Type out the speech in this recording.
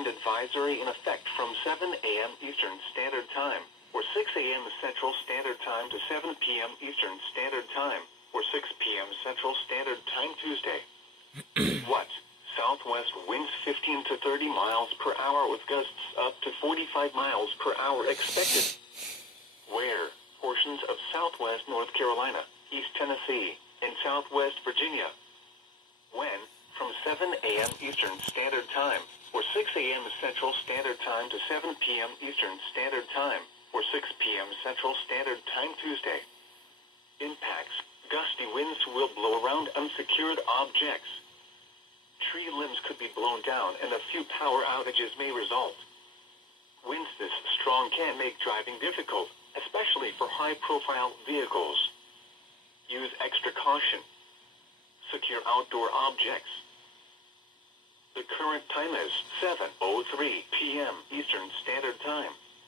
wind advisory in effect from 7 a.m. Eastern Standard Time, or 6 a.m. Central Standard Time to 7 p.m. Eastern Standard Time, or 6 p.m. Central Standard Time Tuesday. What? Southwest winds 15 to 30 miles per hour with gusts up to 45 miles per hour expected. Where? Portions of southwest North Carolina, East Tennessee, and southwest Virginia. When? From 7 a.m. Eastern Standard Time, or 6 a.m. Central Standard Time to 7 p.m. Eastern Standard Time, or 6 p.m. Central Standard Time Tuesday. Impacts. Gusty winds will blow around unsecured objects. Tree limbs could be blown down and a few power outages may result. Winds this strong can make driving difficult, especially for high-profile vehicles. Use extra caution. Secure outdoor objects. The current time is 7:03 p.m. Eastern Standard Time.